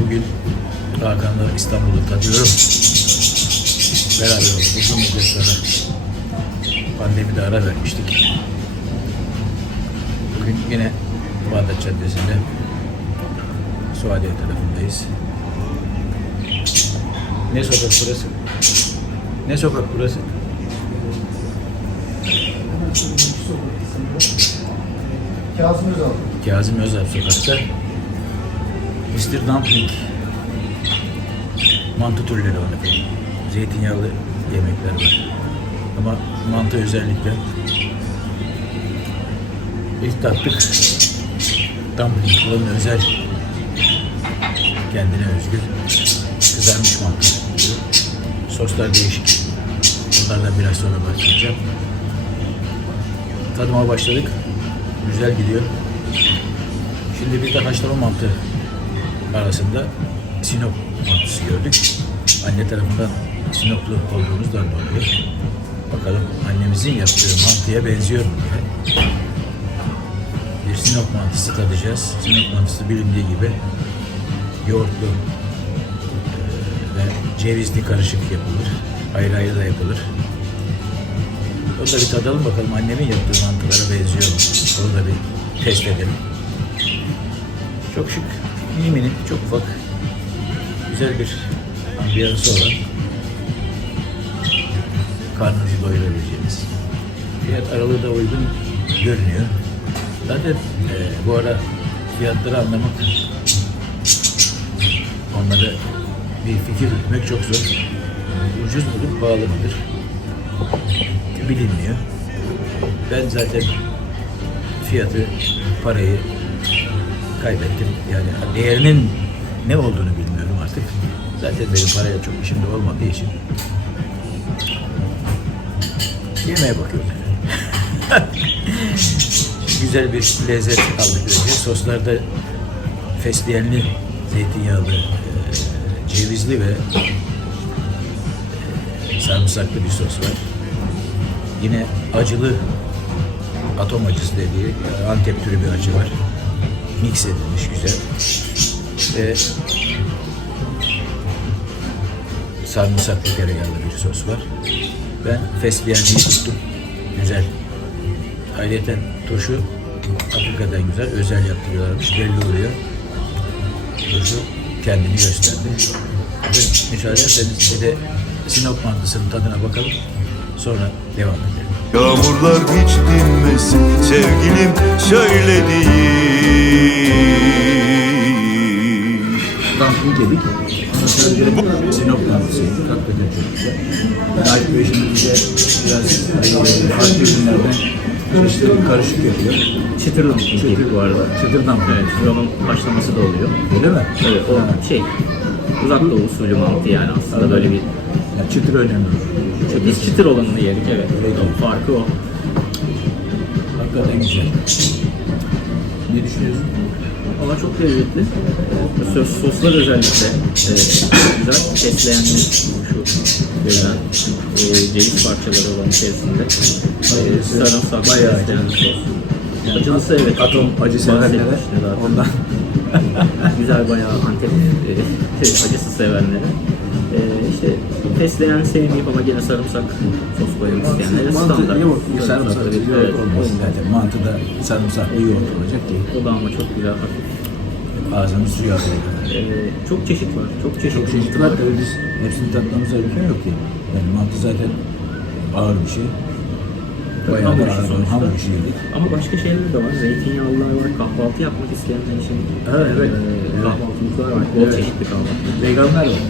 bugün Hakan'la İstanbul'u tadıyorum. Beraber. Uzun müddet sonra pandemide ara vermiştik. Bugün yine Bağdat Caddesi'nde Suadiye tarafındayız. Ne sokak burası? Ne sokak burası? Kazım Özal. Kazım Özal sokakta Mr. Dumpling mantı türleri var efendim. Zeytinyağlı yemekler var. Ama mantı özellikle ilk tattık dumpling buranın özel kendine özgü kızarmış mantı. Soslar değişik. Bunlardan biraz sonra bahsedeceğim. Tadıma başladık. Güzel gidiyor. Şimdi bir de haşlama mantı arasında Sinop mantısı gördük. Anne tarafından Sinoplu olduğumuzdan dolayı bakalım annemizin yaptığı mantıya benziyor mu diye. Bir Sinop mantısı tadacağız. Sinop mantısı bilindiği gibi yoğurtlu eee, ve cevizli karışık yapılır. Ayrı ayrı da yapılır. Onu da bir tadalım bakalım annemin yaptığı mantılara benziyor mu? Onu da bir test edelim. Çok şık, mini mini, çok ufak, güzel bir ambiyansı olan karnınızı doyurabileceğiniz. Fiyat aralığı da uygun görünüyor. Zaten e, bu ara fiyatları anlamak, onları bir fikir etmek çok zor. Ucuz mudur, pahalı mıdır? Bilinmiyor. Ben zaten fiyatı, parayı kaybettim. Yani değerinin ne olduğunu bilmiyorum artık. Zaten benim paraya çok işim de olmadığı için yemeğe bakıyorum. Güzel bir lezzet aldık önce. Soslarda fesleğenli, zeytinyağlı, e, cevizli ve e, sarımsaklı bir sos var. Yine acılı atom acısı dediği e, Antep türü bir acı var. Mix edilmiş güzel. Ve sarımsaklı tereyağlı bir sos var. Ben fesleğenliği tuttum. Güzel. Ayrıca turşu hakikaten güzel. Özel yaptırıyorlarmış. Belli oluyor. Turşu kendini gösterdi. Ve müsaade ederseniz bir de Sinop mantısının tadına bakalım. Sonra devam edelim. Yağmurlar hiç dinmesin Sevgilim söylediği Dumpling yedik. Ondan sonra önce Sinop mantısı yedik. Hakikaten çok güzel. Naip Bey şimdi bize biraz e, farklı ürünlerden çeşitli bir karışık yapıyor. Çıtır dumpling yedik bu arada. Çıtır dumpling. Evet, buranın haşlaması da oluyor. Öyle mi? Evet, o şey, uzak doğu usulü mantı yani aslında böyle bir... Yani çıtır önemli. Biz çıtır olanını yedik, evet. Farkı o. Hakikaten güzel. Ne düşünüyorsun? Ama çok lezzetli. Sos, soslar özellikle e, güzel. Fesleğenli şu verilen e, ceviz parçaları olan içerisinde. E, sarımsak, Bayağı fesleğenli sos. Acılısı evet. Atom acı sevenlere ondan. Güzel bayağı Antep e, acısı sevenlere. İşte fesleğen sevmeyip ama gene sarımsak sos koymak isteyenlere standart. yoğurt, yoğurt evet, olmaz olmaz. zaten. Mantıda sarımsaklı yoğurt olacak ki O da ama çok güzel hafif. ağzımız suya akıyor. E, çok çeşit var. Çok çeşit. Çok çeşitli var tabii biz hepsini tatmamıza imkan yok ki. Yani mantı zaten ağır bir şey. Bayağı Hamur işi ağır sonuçta. hamur işi yedik. Ama başka şeyler de var. Zeytinyağlılar var. Kahvaltı yapmak isteyenler için Evet, evet. e, Evet. kahvaltılıklar var. Evet. çeşitli kahvaltı. Veganlar var.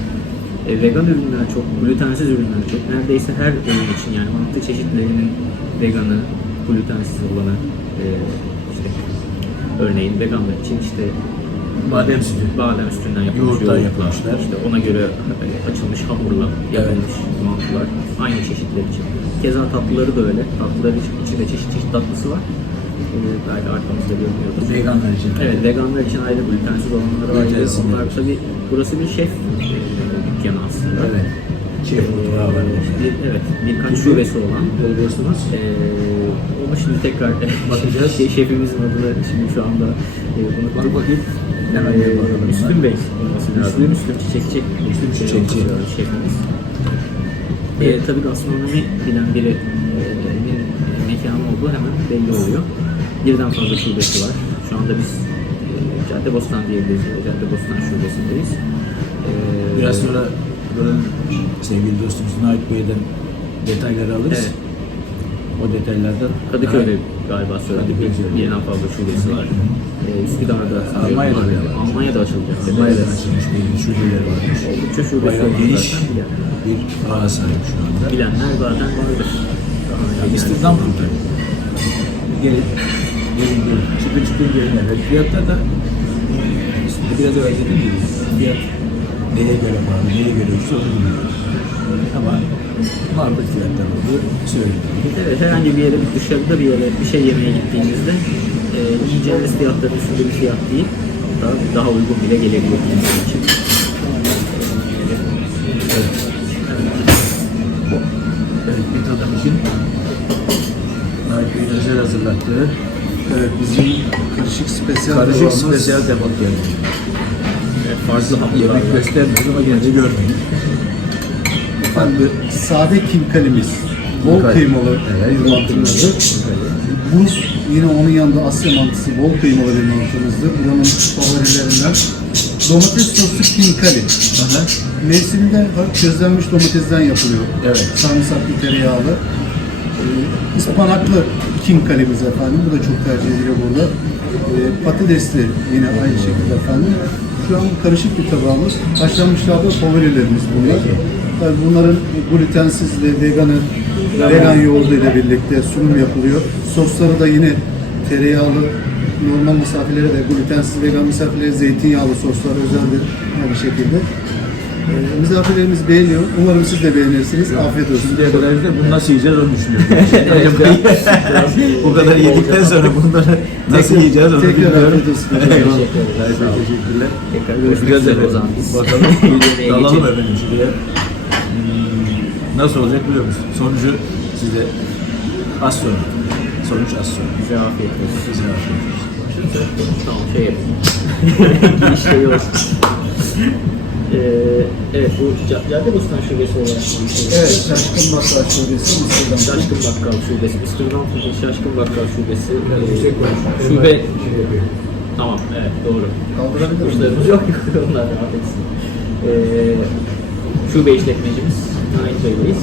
E, vegan ürünler çok, glutensiz ürünler çok. Neredeyse her ürün için yani mantı çeşitlerinin veganı, glutensiz olanı e, işte örneğin veganlar için işte Badem sütü. badem sütünden yapılmış yoğurtlar, yapılmışlar. işte ona göre e, açılmış hamurla yapılmış mantılar aynı çeşitler için. Keza tatlıları da öyle. Tatlıları için, içinde çeşit çeşit tatlısı var. E, belki arkamızda görünüyordur. Veganlar için. Evet, veganlar için ayrı glutensiz olanları var. Onlar evet. tabii burası bir şef e, dükkanı aslında. Evet. Şef mutfağı var. Bir, evet, birkaç şubesi olan. Görüyorsunuz. Ee, onu şimdi tekrar bakacağız. Şey, şefimizin adını şimdi şu anda e, unuttum. Bak bakayım. Ee. Müslüm Bey. Müslüm. Müslüm Çiçekçi. Müslüm Çiçekçi. olması lazım Şefimiz. Ee, tabii gastronomi bilen biri e, bir mekanı olduğu hemen belli oluyor. Birden fazla şubesi var. Şu anda biz e, Caddebostan diyebiliriz. Caddebostan şubesindeyiz. Ee, Biraz sonra buranın sevgili dostumuz Nait Bey'den detayları alırız. Evet. O detaylardan Kadıköy'de galiba söyledik. Kadıköy'de. Birden fazla şubesi var. Ee, Üsküdar'da. Almanya'da da var. Almanya'da açılacak. Almanya'da açılmış bir şubeleri varmış. Oldukça şubesi Bayağı olan geniş zaten bir ağa sahip şu anda. Bilenler zaten vardır. Yani İstihdam. Gelin, gelin, gelin. Çıkın çıkın gelin. Evet. Fiyatta da işte biraz evvel dediğim gibi fiyat neye göre pahalı, neye göre ucuz onu bilmiyoruz. Ama makul fiyatlar olduğu söyleniyor. Evet, herhangi bir yere dışarıda bir yere bir şey yemeye gittiğinizde e, yiyeceğiniz fiyatların üstünde bir fiyat değil. Daha, daha uygun bile kendiniz için. Evet, bir tadım için Naip Bey'in özel hazırlattığı Evet, bizim karışık spesiyel karışık spesiyel tabak geldi. Farklı haplar Yemek göstermiyoruz ama gene de görmeyin. Efendim, sade kimkalimiz. Bol Kimkali. kıymalı Evet, mantımızdır. Buz yine onun yanında Asya mantısı bol kıymalı bir mantımızdır. Buranın favorilerinden. Domates soslu kimkali. Aha. Mevsiminde közlenmiş domatesden yapılıyor. Evet. Sarımsaklı tereyağlı. Ee, ıspanaklı kimkalimiz efendim. Bu da çok tercih ediliyor burada. Ee, patatesli yine aynı şekilde efendim. Şu an karışık bir tabağımız. Haşlanmışlarda favorilerimiz bunlar. Tabii bunların glutensiz ve veganı, vegan yoğurdu ile birlikte sunum yapılıyor. Sosları da yine tereyağlı, normal misafirlere de glutensiz vegan misafirlere zeytinyağlı soslar özeldir aynı şekilde. Ee, misafirlerimiz beğeniyor. Umarım siz de beğenirsiniz. Afiyet olsun. Şimdiye kadar da bunu nasıl yiyeceğiz onu düşünüyorum. Bu kadar yedikten sonra bunları nasıl yiyeceğiz onu Tekrar bilmiyorum. afiyet olsun. Eyvallah. Teşekkürler. Tekrar görüşmek Görüşeceğiz üzere o zaman biz. Bakalım. Dalalım geçelim. efendim şuraya. Hmm, Nasıl olacak biliyor musun? Sonucu size az sonra. Sonuç az sonra. Bize afiyet olsun. Size afiyet olsun. Tamam şey yapayım. Bir şey yok. Ee, evet bu Ca- Caddebostan şubesi olarak şey. Evet, Şaşkın Masaj Şubesi Mısır'dan. Şaşkın Bakkal Şubesi, Mr. Food'un Şaşkın Bakkal Şubesi. Ee, şube... Tamam, evet doğru. Kaldırabilir miyim? Kuşlarımız yok, onlar rahat etsin. Ee, şube işletmecimiz Nait Bey'deyiz.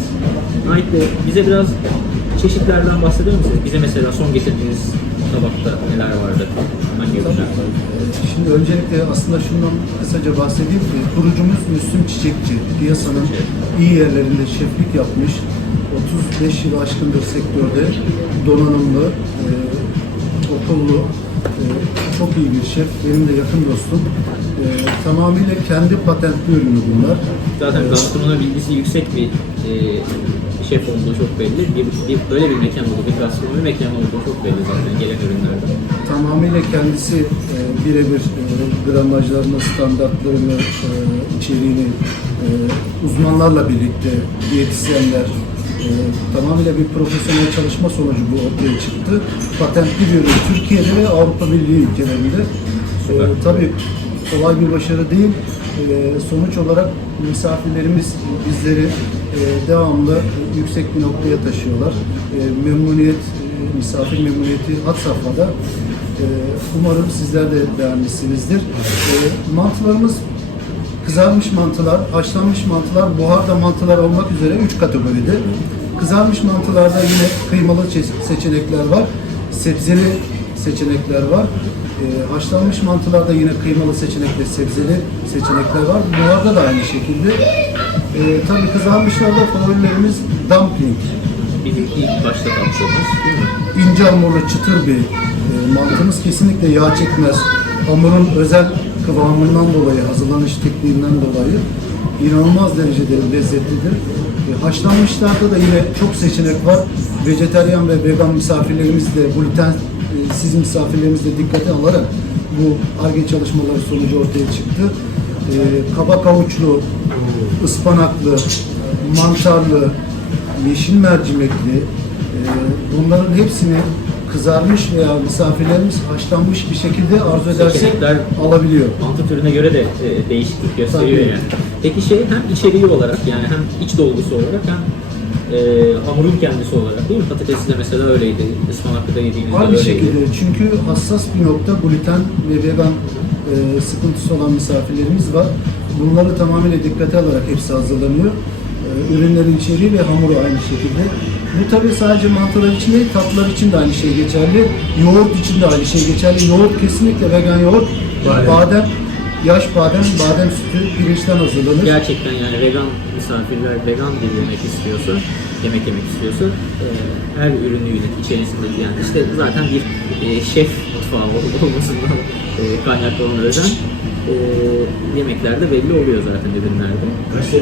Nait Bey, bize biraz çeşitlerden bahseder misiniz? Bize mesela son getirdiğiniz tabakta neler vardı? Hangi ürünler? Şimdi öncelikle aslında şundan kısaca bahsedeyim kurucumuz Müslüm Çiçekçi. Piyasanın iyi yerlerinde şeflik yapmış. 35 yıl aşkındır sektörde donanımlı, e, okullu, e, çok iyi bir şef. Benim de yakın dostum. E, tamamıyla kendi patentli ürünü bunlar. Zaten gastronomi bilgisi yüksek bir e, şef olduğu çok belli. Bir, bir, böyle bir mekan olduğu, bir gastronomi mekanı olduğu çok belli zaten gelen ürünlerden. Tamamıyla kendisi e, birebir e, gramajlarını, standartlarını, e, içeriğini e, uzmanlarla birlikte diyetisyenler e, tamamıyla bir profesyonel çalışma sonucu bu ortaya çıktı. Patentli bir ürün Türkiye'de ve Avrupa Birliği ülkelerinde. E, tabii kolay bir başarı değil. E, sonuç olarak misafirlerimiz bizleri e, devamlı yüksek bir noktaya taşıyorlar. E, memnuniyet, e, misafir memnuniyeti had safhada. Umarım sizler de beğenmişsinizdir. Mantılarımız kızarmış mantılar, haşlanmış mantılar, buharda mantılar olmak üzere 3 kategoride. Kızarmış mantılarda yine kıymalı çe- seçenekler var, sebzeli seçenekler var. E, haşlanmış mantılarda yine kıymalı seçenekle sebzeli seçenekler var. Buharda da aynı şekilde. E, tabii kızarmışlarda favorilerimiz dumpling, Bizim ilk başta tattığımız değil mi? ince hamurlu çıtır bir e, mantımız kesinlikle yağ çekmez. Hamurun özel kıvamından dolayı, hazırlanış tekniğinden dolayı inanılmaz derecede lezzetlidir. E, haşlanmışlarda da yine çok seçenek var. Vejeteryan ve vegan misafirlerimiz de gluten siz misafirlerimiz de dikkate alarak bu ARGE çalışmaları sonucu ortaya çıktı. E, kaba kavuçlu ıspanaklı, mantarlı, yeşil mercimekli e, bunların hepsini kızarmış veya misafirlerimiz haşlanmış bir şekilde arzu ederse Seçenekler alabiliyor. mantı türüne göre de e, değişiklik gösteriyor Tabii. yani. Peki şey hem içeriği olarak yani hem iç dolgusu olarak hem e, hamurun kendisi olarak değil mi? Patatesi de mesela öyleydi. Ispanaklı da yediğimizde Var bir öyleydi. şekilde çünkü hassas bir nokta gluten ve vegan e, sıkıntısı olan misafirlerimiz var. Bunları tamamıyla dikkate alarak hepsi hazırlanıyor. E, ürünlerin içeriği ve hamuru aynı şekilde. Bu tabii sadece mantılar için değil, tatlılar için de aynı şey geçerli. Yoğurt için de aynı şey geçerli. Yoğurt kesinlikle vegan yoğurt. Badem, yaş badem, badem sütü pirinçten hazırlanır. Gerçekten yani vegan misafirler vegan bir yemek istiyorsa, yemek yemek istiyorsa e, her ürünüyle içerisinde yani işte zaten bir e, şef mutfağı ol- olmasından e, kaynaklı olan özen e, yemeklerde belli oluyor zaten ürünlerde. Kaç sene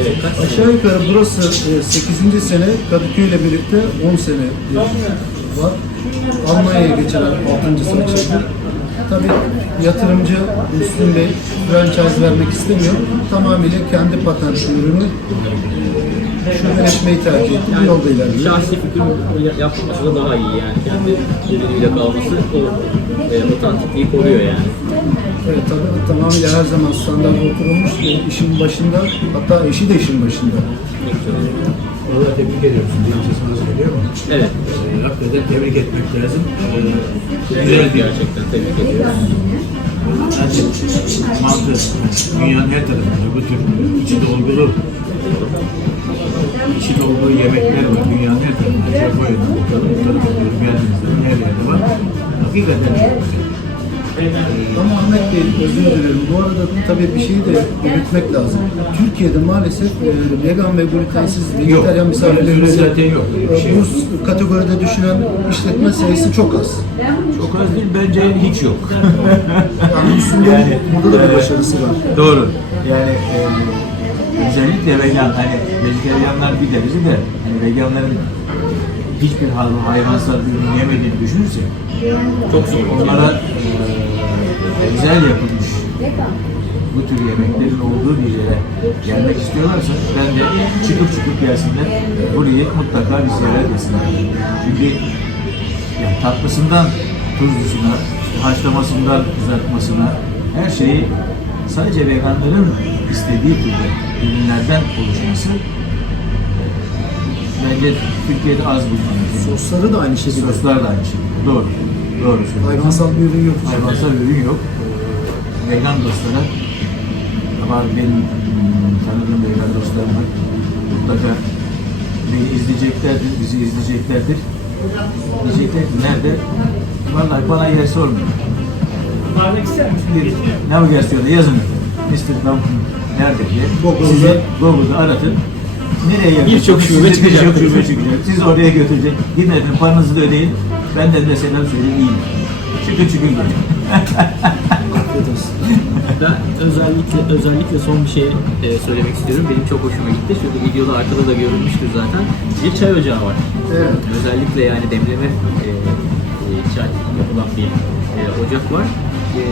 evet, kaç sene? Aşağı yukarı burası e, 8. sene Kadıköy ile birlikte 10 sene var. Almanya'ya geçen 6.sı açıldı. Tabii yatırımcı Müslüm Bey franchise vermek istemiyor. Tamamıyla kendi patent ürünü şubeleşmeyi tercih etti. Bu yolda ilerliyor. Şahsi fikrim ya- yapması da daha iyi yani kendi ürünüyle kalması o e, otantikliği koruyor yani. Evet tabii tamamıyla her zaman standart oturulmuş. E, işin başında hatta eşi de işin başında. Valla tebrik ediyorum. Geliyor mu? Evet. Ee, hakikaten tebrik etmek lazım. Ee, Güzel bir gerçekten tebrik ediyoruz. Zaten mantı dünyanın her tarafında bu tür içi dolgulu içi dolgulu yemekler var. Dünyanın her tarafında. Japonya'da, doğru geldiğinizde her yerde var. Hakikaten. Ama Ahmet Bey özür dilerim. Bu arada tabii bir şeyi de belirtmek lazım. Türkiye'de maalesef e, vegan ve glutensiz vejetaryen misafirlerimizi zaten yok, bir e, şey bu yok. kategoride düşünen işletme sayısı çok az. Çok az değil bence hiç yok. Yani Bey'in Yani, burada da bir başarısı var. Doğru. Yani e, özellikle vegan, hani vejetaryenler bir de bizi de hani veganların hiçbir hay- hayvansal ürün yemediğini düşünürsek Çok zor. onlara e, güzel yapılmış bu tür yemeklerin olduğu bir yere gelmek istiyorlarsa ben de çıkıp çıkıp gelsinler burayı mutlaka bir ziyaret etsinler. Çünkü yani tatlısından tuzlusuna, haşlamasından kızartmasına her şeyi sadece veganların istediği türde ürünlerden oluşması bence Türkiye'de az bulunan. Sosları da aynı şekilde. Soslar da aynı şekilde. Doğru. Doğru söylüyorsun. Hayvansal bir ürün yok. Hayvansal ürün yok. Ee, Vegan dostlara ama benim mm, tanıdığım vegan dostlarım var. Mutlaka beni izleyeceklerdir, bizi izleyeceklerdir. Diyecekler ki nerede? Vallahi bana yer sormuyor. Bir navigasyonda yazın. Duncan nerede diye. Google'da- Sizi Google'da aratın. Nereye yakın? Birçok şube çıkacak. Birçok şube çıkacak. Sizi oraya götürecek. Gidin efendim paranızı da ödeyin. Benden de selam söyleyin iyi. Çıkın çıkın gelin. Afiyet olsun. Ben özellikle özellikle son bir şey e, söylemek istiyorum. Benim çok hoşuma gitti. Şurada videoda arkada da görünmüştür zaten. Bir çay ocağı var. Evet. Özellikle yani demleme e, e, çay yapılan bir e, ocak var. E,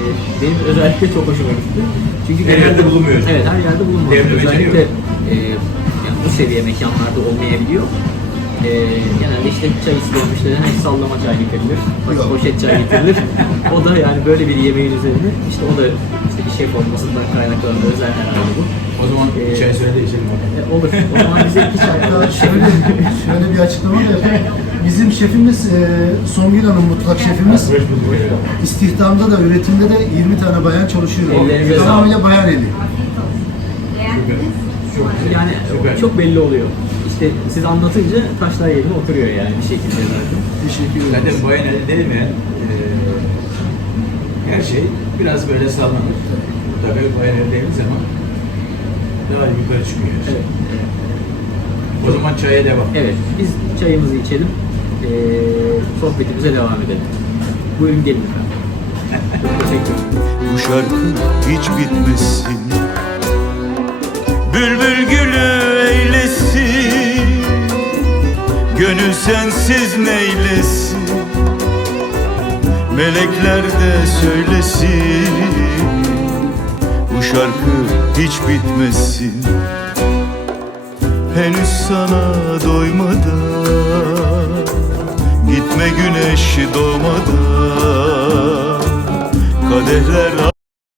benim özellikle çok hoşuma gitti. Çünkü Her yerde bulunmuyor. Evet her yerde bulunmuyor. Demleme özellikle e, yani bu seviye mekanlarda olmayabiliyor. E, genelde işte çay isteyen müşteriden hani sallama çay getirilir, Yok. poşet çay getirilir. o da yani böyle bir yemeğin üzerine işte o da işte bir şef olmasından kaynaklanan özel herhalde bu. O zaman Ee, çay söyle de içelim. E, olur. O zaman bize iki çay Hatta daha şöyle, şöyle bir açıklama da yapayım. Bizim şefimiz e, Songül Hanım mutfak şefimiz. İstihdamda da üretimde de 20 tane bayan çalışıyor. Ellerinize. Tamamıyla bayan eli. Yani Süper. çok belli oluyor. İşte siz anlatınca taşlar yerine oturuyor yani bir şekilde zaten. Teşekkür ederim. Zaten bayan eli değmeyen e, her şey biraz böyle sallanır. Tabii bayan eli değdiği zaman daha yukarı çıkıyor. şey. Evet. O zaman çaya devam. Evet, biz çayımızı içelim. Ee, sohbetimize devam edelim. Buyurun gelin efendim. Teşekkür ederim. Bu şarkı hiç bitmesin sensiz neylesin? Melekler de söylesin. Bu şarkı hiç bitmesin. Henüz sana doymadan Gitme güneş doğmadan. Kadehler